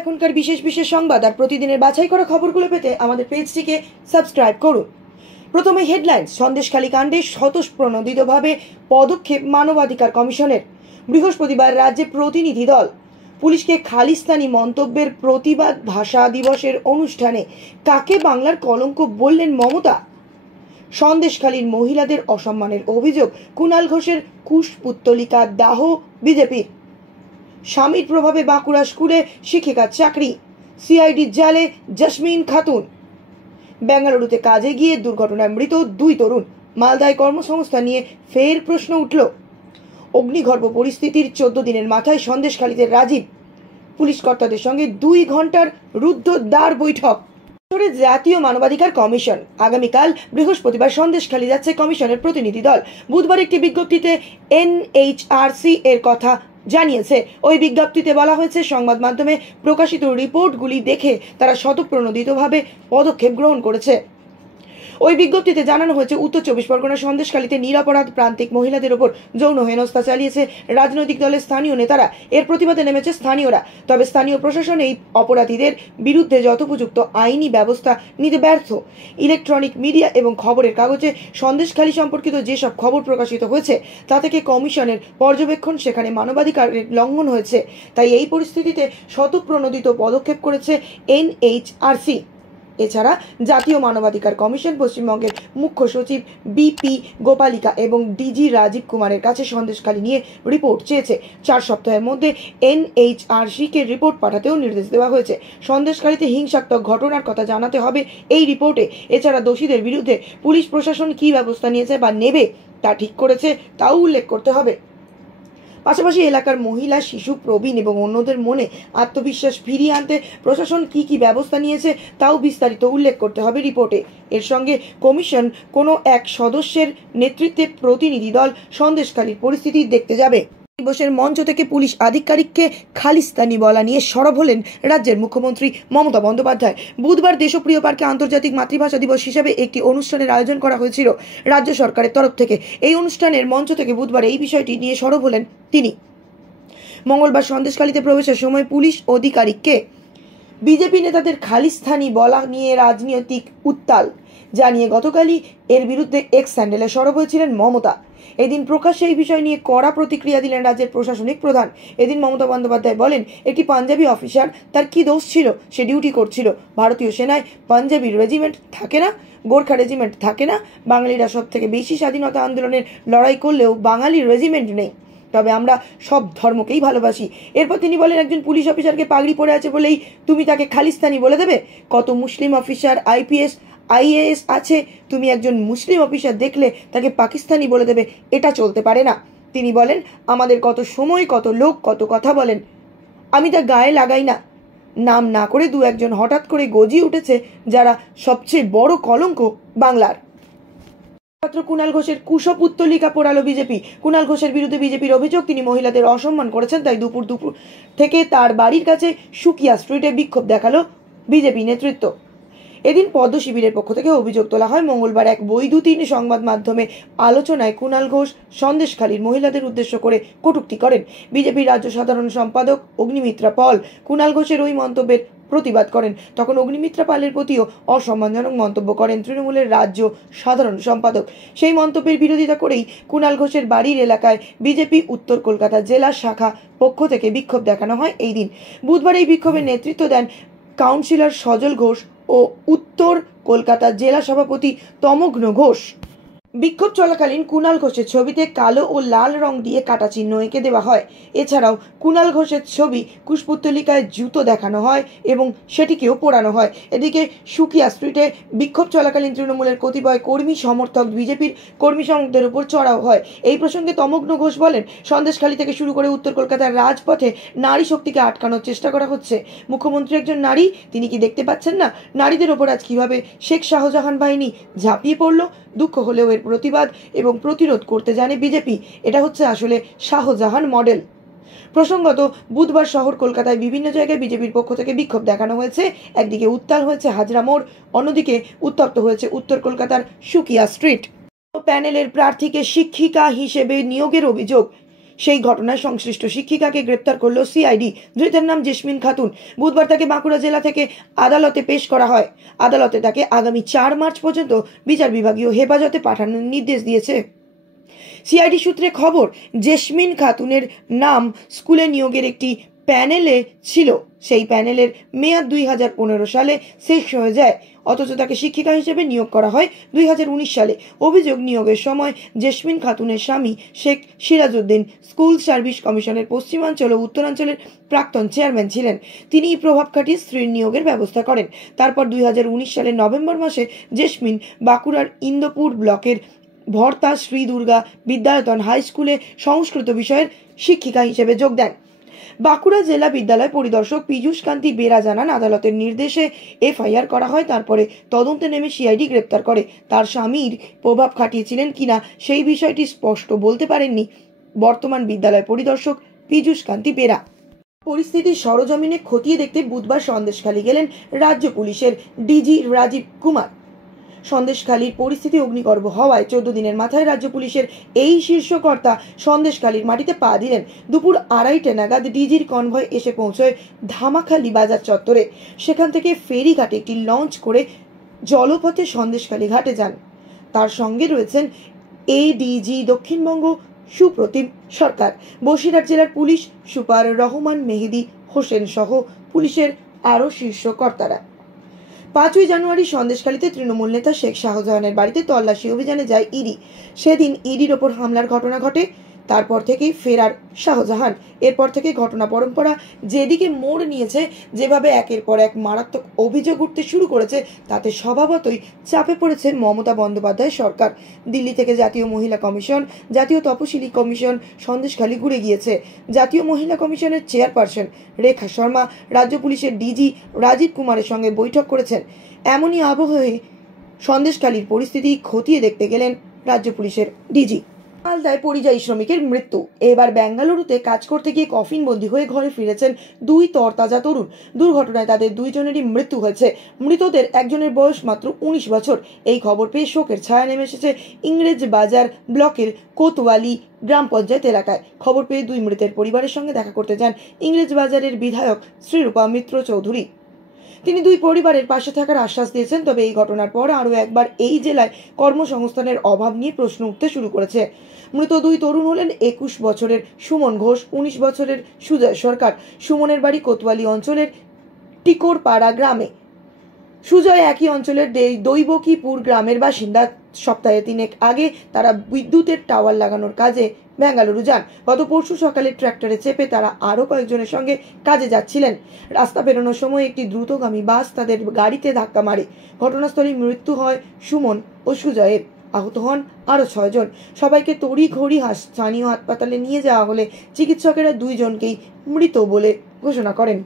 এখনকার বিশেষ বিশেষ সংবাদ আর প্রতিদিনের বাছাই করা খবরগুলো পেতে আমাদের পেজটিকে সাবস্ক্রাইব করুন। প্রথমে হেডলাইন্স। সন্দেশখালী কাণ্ডে স্বতঃপ্রণোদিতভাবে পদক্ষেপ মানবাধিকার কমিশনের। বৃহস্পতিবার রাজ্যে প্রতিনিধি দল পুলিশকে খালিস্তানি মন্তব্যের প্রতিবাদ ভাষা দিবসের অনুষ্ঠানে কাকে বাংলার কলঙ্ক বললেন মমতা। সন্দেশখালীর মহিলাদের অসম্মানের অভিযোগ। কুণাল ঘোষের কুশপুত্তলিকা দাহ বিজেপির। স্বামীর প্রভাবে বাঁকুড়া স্কুলে শিক্ষিকার চাকরি। সিআইডির জালে জসমিন খাতুন। বেঙ্গালুরুতে কাজে গিয়ে দুর্ঘটনায় মৃত 2 তরুণ। মালদায় কর্মসংস্থান নিয়ে ফের প্রশ্ন উঠল। অগ্নিগর্ভ পরিস্থিতির 14 দিনের মাথায় সন্দেশখালীতে রাজীব পুলিশ কর্তাদের সঙ্গে 2 ঘন্টার রুদ্ধদ্বার বৈঠক। জাতীয় মানবাধিকার কমিশন আগামীকাল বৃহস্পতিবার সন্দেশখালী যাচ্ছে কমিশনের প্রতিনিধি দল। বুধবার একটি বিজ্ঞপ্তিতে এনএইচআরসি এর কথা জানিয়েছে। ওই বিজ্ঞপ্তিতে বলা হয়েছে, সংবাদ মাধ্যমে প্রকাশিত রিপোর্টগুলি দেখে তারা স্বতঃপ্রণোদিতভাবে পদক্ষেপ গ্রহণ করেছে। ওই বিজ্ঞপ্তিতে জানানো হয়েছে, উত্তর 24 পরগনা সন্দেশখালীতে নিরপরাধ প্রান্তিক মহিলাদের ওপর যৌন হেনস্থা চালিয়েছে রাজনৈতিক দলের স্থানীয় নেতারা। এর প্রতিবাদে নেমেছে স্থানীয়রা। তবে স্থানীয় প্রশাসন এই অপরাধীদের বিরুদ্ধে যথোপযুক্ত আইনি ব্যবস্থা নিতে ব্যর্থ। ইলেকট্রনিক মিডিয়া এবং খবরের কাগজে সন্দেশখালী সম্পর্কিত যেসব খবর প্রকাশিত হয়েছে তা থেকে কমিশনের পর্যবেক্ষণ, সেখানে মানবাধিকারের লঙ্ঘন হয়েছে। তাই এই পরিস্থিতিতে স্বতঃপ্রণোদিত পদক্ষেপ করেছে এনএইচআরসি। এছাড়া জাতীয় মানবাধিকার কমিশন পশ্চিমবঙ্গের মুখ্য সচিব বিপি গোপালিকা এবং ডিজি রাজীব কুমারের কাছে সন্দেশখালী নিয়ে রিপোর্ট চেয়েছে। 4 সপ্তাহের মধ্যে এনএইচআরসি-কে রিপোর্ট পাঠাতেও নির্দেশ দেওয়া হয়েছে। সন্দেশখালীতে হিংসাত্মক ঘটনার কথা জানাতে হবে এই রিপোর্টে। এছাড়া দোষীদের বিরুদ্ধে পুলিশ প্রশাসন কী ব্যবস্থা নিয়েছে বা নেবে তা ঠিক করেছে তাও উল্লেখ করতে হবে। পাশাপাশি এলাকার মহিলা, শিশু, প্রবীণ এবং অন্যদের মনে আত্মবিশ্বাস ফিরিয়ে আনতে প্রশাসন কি কি ব্যবস্থা নিয়েছে তাও বিস্তারিত উল্লেখ করতে হবে রিপোর্টে। এর সঙ্গে কমিশন কোনো এক সদস্যের নেতৃত্বে প্রতিনিধি দল সন্দেশখালীর পরিস্থিতি দেখতে যাবে। দিবসের মঞ্চ থেকে পুলিশ আধিকারিককে খালিস্তানি বলা নিয়ে সরব হলেন রাজ্যের মুখ্যমন্ত্রী মমতা বন্দ্যোপাধ্যায়। বুধবার দেশপ্রিয় পার্কে আন্তর্জাতিক মাতৃভাষা দিবস হিসেবে একটি অনুষ্ঠানের আয়োজন করা হয়েছিল রাজ্য সরকারের তরফ থেকে। এই অনুষ্ঠানের মঞ্চ থেকে বুধবার এই বিষয়টি নিয়ে সরব হলেন তিনি। মঙ্গলবার সন্দেশখালীতে প্রবেশের সময় পুলিশ আধিকারিককে বিজেপি নেতাদের খালিস্তানি বলা নিয়ে রাজনৈতিক উত্তাল জানিয়ে গতকালই এর বিরুদ্ধে এক্স হ্যান্ডেলে সরব হয়েছিলেন মমতা। এদিন প্রকাশ্যে এই বিষয় নিয়ে কড়া প্রতিক্রিয়া দিলেন রাজ্যের প্রশাসনিক প্রধান। এদিন মমতা বন্দ্যোপাধ্যায় বলেন, একটি পাঞ্জাবি অফিসার, তার কি দোষ ছিল? সে ডিউটি করছিল। ভারতীয় সেনায় পাঞ্জাবি রেজিমেন্ট থাকে না, গোর্খা রেজিমেন্ট থাকে না। বাঙালিরা সব থেকে বেশি স্বাধীনতা আন্দোলনের লড়াই করলেও বাঙালি রেজিমেন্ট নেই। তবে আমরা সব ধর্মকেই ভালোবাসি। এরপর তিনি বলেন, একজন পুলিশ অফিসারকে পাগড়ি পরে আছে বলেই তুমি তাকে খালিস্তানি বলে দেবে? কত মুসলিম অফিসার, আইপিএস, আইএএস আছে, তুমি একজন মুসলিম অফিসার দেখলে তাকে পাকিস্তানি বলে দেবে? এটা চলতে পারে না। তিনি বলেন, আমাদের কত সময়, কত লোক, কত কথা বলেন, আমি তা গায়ে লাগাই না। নাম না করে 2-1 জন হঠাৎ করে গজিয়ে উঠেছে যারা সবচেয়ে বড় কলঙ্ক বাংলার। কুণাল ঘোষের কুশপুত্তলিকা পোড়ালো বিজেপি। কুণাল ঘোষের বিরুদ্ধে বিজেপির অভিযোগ, তিনি মহিলাদের অসম্মান করেছেন। তাই দুপুর থেকে তার বাড়ির কাছে সুকিয়া স্ট্রিটে বিক্ষোভ দেখালো বিজেপি নেতৃত্ব। এদিন পদ্ম শিবিরের পক্ষ থেকে অভিযোগ তোলা হয়, মঙ্গলবার এক বৈদ্যুতিন সংবাদ মাধ্যমে আলোচনায় কুণাল ঘোষ সন্দেশখালীর মহিলাদের উদ্দেশ্য করে কটূক্তি করেন। বিজেপির রাজ্য সাধারণ সম্পাদক অগ্নিমিত্রা পাল কুণাল ঘোষের ওই মন্তব্যের প্রতিবাদ করেন। তখন অগ্নিমিত্রা পালের প্রতিও অসম্মানজনক মন্তব্য করেন তৃণমূলের রাজ্য সাধারণ সম্পাদক। সেই মন্তব্যের বিরোধিতা করেই কুণাল ঘোষের বাড়ির এলাকায় বিজেপি উত্তর কলকাতা জেলা শাখা পক্ষ থেকে বিক্ষোভ দেখানো হয়। এই দিন বুধবার এই বিক্ষোভের নেতৃত্ব দেন কাউন্সিলর সজল ঘোষ ও উত্তর কলকাতা জেলা সভাপতি তমগ্ন ঘোষ। বিক্ষোভ চলাকালীন কুণাল ঘোষের ছবিতে কালো ও লাল রং দিয়ে কাটা চিহ্ন এঁকে দেওয়া হয়। এছাড়াও কুণাল ঘোষের ছবি কুশপুত্তলিকায় জুতো দেখানো হয় এবং সেটিকেও পোড়ানো হয়। এদিকে সুকিয়া স্ট্রিটে বিক্ষোভ চলাকালীন তৃণমূলের কতিপয় কর্মী সমর্থক বিজেপির কর্মী সমর্থকদের উপর চড়াও হয়। এই প্রসঙ্গে তমগ্ন ঘোষ বলেন, সন্দেশখালী থেকে শুরু করে উত্তর কলকাতার রাজপথে নারী শক্তিকে আটকানোর চেষ্টা করা হচ্ছে। মুখ্যমন্ত্রী একজন নারী, তিনি কি দেখতে পাচ্ছেন না নারীদের ওপর আজ কিভাবে শেখ শাহজাহান বাহিনী ঝাঁপিয়ে পড়ল? দুঃখ হলেও এর প্রতিবাদ এবং প্রতিরোধ করতে জানে বিজেপি। এটা হচ্ছে আসলে শাহজাহান মডেল। প্রসঙ্গত, বুধবার শহর কলকাতায় বিভিন্ন জায়গায় বিজেপির পক্ষ থেকে বিক্ষোভ দেখানো হয়েছে। একদিকে উত্তাল হয়েছে হাজরা মোড়, অন্যদিকে উত্তপ্ত হয়েছে উত্তর কলকাতার সুকিয়া স্ট্রিট। প্যানেলের প্রার্থীকে শিক্ষিকা হিসেবে নিয়োগের অভিযোগ। সেই ঘটনায় সংশ্লিষ্ট শিক্ষিকাকে গ্রেপ্তার করল সিআইডি। ধৃতের নাম জেসমিন খাতুন। বুধবার তাকে বাঁকুড়া জেলা থেকে আদালতে পেশ করা হয়। আদালতে তাকে আগামী 4 মার্চ পর্যন্ত বিচার বিভাগীয় হেফাজতে পাঠানোর নির্দেশ দিয়েছে। সিআইডি সূত্রে খবর, জেসমিন খাতুনের নাম স্কুলে নিয়োগের একটি প্যানেলে ছিল। সেই প্যানেলের মেয়াদ 2015 সালে শেষ হয়ে যায়, অথচ তাকে শিক্ষিকা হিসেবে নিয়োগ করা হয় 2019 সালে। অভিযোগ, নিয়োগের সময় জেসমিন খাতুনের স্বামী শেখ সিরাজউদ্দিন স্কুল সার্ভিস কমিশনের পশ্চিমাঞ্চল ও উত্তরাঞ্চলের প্রাক্তন চেয়ারম্যান ছিলেন। তিনি প্রভাব খাটিয়ে স্ত্রীর নিয়োগের ব্যবস্থা করেন। তারপর 2019 সালের নভেম্বর মাসে জেসমিন বাঁকুড়ার ইন্দোপুর ব্লকের ভর্তা শ্রী দুর্গা বিদ্যায়তন হাই স্কুলে সংস্কৃত বিষয়ের শিক্ষিকা হিসেবে যোগ দেন। বাঁকুড়া জেলা বিদ্যালয় পরিদর্শক পীযূষ কান্তি বেরা জানান, আদালতের নির্দেশে এফআইআর করা হয়। তারপরে তদন্তে নেমে সিআইডি গ্রেপ্তার করে। তার স্বামীর প্রভাব খাটিয়েছিলেন কিনা সেই বিষয়টি স্পষ্ট বলতে পারেননি বর্তমান বিদ্যালয় পরিদর্শক পীযূষ কান্তি বেরা। পরিস্থিতি সরজমিনে খতিয়ে দেখতে বুধবার সন্দেশখালী গেলেন রাজ্য পুলিশের ডিজি রাজীব কুমার। সন্দেশখালীর পরিস্থিতি অগ্নিগর্ভ হওয়ায় 14 দিনের মাথায় রাজ্য পুলিশের এই শীর্ষকর্তা সন্দেশখালীর মাটিতে পা দিলেন। দুপুর 2:30 নাগাদ ডিজির কনভয় এসে পৌঁছয় ধামাখালী বাজার চত্বরে। সেখান থেকে ফেরিঘাটে একটি লঞ্চ করে জলপথে সন্দেশখালী ঘাটে যান। তার সঙ্গে রয়েছেন এডিজি দক্ষিণবঙ্গ সুপ্রতিম সরকার, বসিরহাট জেলার পুলিশ সুপার রহমান মেহেদি হোসেন সহ পুলিশের আরও শীর্ষকর্তারা। 5ই জানুয়ারি সন্দেশখালীতে তৃণমূল নেতা শেখ শাহজাহানের বাড়িতে তল্লাশি অভিযানে যায় ইডি। সেদিন ইডির ওপর হামলার ঘটনা ঘটে। তারপর থেকেই ফেরার শাহজাহান। এরপর থেকে ঘটনা পরম্পরা যেদিকে মোড় নিয়েছে, যেভাবে একের পর এক মারাত্মক অভিযোগ উঠতে শুরু করেছে, তাতে স্বভাবতই চাপে পড়েছে মমতা বন্দ্যোপাধ্যায় সরকার। দিল্লি থেকে জাতীয় মহিলা কমিশন, জাতীয় তপশিলি কমিশন সন্দেশখালী ঘুরে গিয়েছে। জাতীয় মহিলা কমিশনের চেয়ারপারসন রেখা শর্মা রাজ্য পুলিশের ডিজি রাজীব কুমারের সঙ্গে বৈঠক করেছেন। এমনই আবহে সন্দেশখালীর পরিস্থিতি খতিয়ে দেখতে গেলেন রাজ্য পুলিশের ডিজি। মালদায় পরিযায়ী শ্রমিকের মৃত্যু। এবার বেঙ্গালুরুতে কাজ করতে গিয়ে কফিনবন্দি হয়ে ঘরে ফিরেছেন 2 তরতাজা তরুণ। দুর্ঘটনায় তাদের 2 জনেরই মৃত্যু হয়েছে। মৃতদের একজনের বয়স মাত্র 19 বছর। এই খবর পেয়ে শোকের ছায়া নেমে এসেছে ইংরেজ বাজার ব্লকের কোতওয়ালি গ্রাম পঞ্চায়েত এলাকায়। খবর পেয়ে 2 মৃতের পরিবারের সঙ্গে দেখা করতে যান ইংরেজ বাজারের বিধায়ক শ্রীরূপা মিত্র চৌধুরী। তিনি 2 পরিবারের পাশে থাকার আশ্বাস দিয়েছেন। তবে এই ঘটনার পর আরও একবার এই জেলায় কর্মসংস্থানের অভাব নিয়ে প্রশ্ন উঠতে শুরু করেছে। মৃত 2 তরুণ হলেন 21 বছরের সুমন ঘোষ, 19 বছরের সুজয় সরকার। সুমনের বাড়ি কোতওয়ালি অঞ্চলের টিকোরপাড়া গ্রামে। সুজয় একই অঞ্চলের দৈবকীপুর গ্রামের বাসিন্দা। সপ্তাহে 3 আগে তারা বিদ্যুতের টাওয়ার লাগানোর কাজে বেঙ্গালুরু যান। গত পরশু সকালে ট্র্যাক্টরে চেপে তারা আরও কয়েকজনের সঙ্গে কাজে যাচ্ছিলেন। রাস্তা পেরোনোর সময় একটি দ্রুতগামী বাস তাদের গাড়িতে ধাক্কা মারে। ঘটনাস্থলে মৃত্যু হয় সুমন ও সুজয়ের। আহত হন আরও 6 জন। সবাইকে তড়িঘড়ি স্থানীয় হাসপাতালে নিয়ে যাওয়া হলে চিকিৎসকেরা 2 জনকেই মৃত বলে ঘোষণা করেন।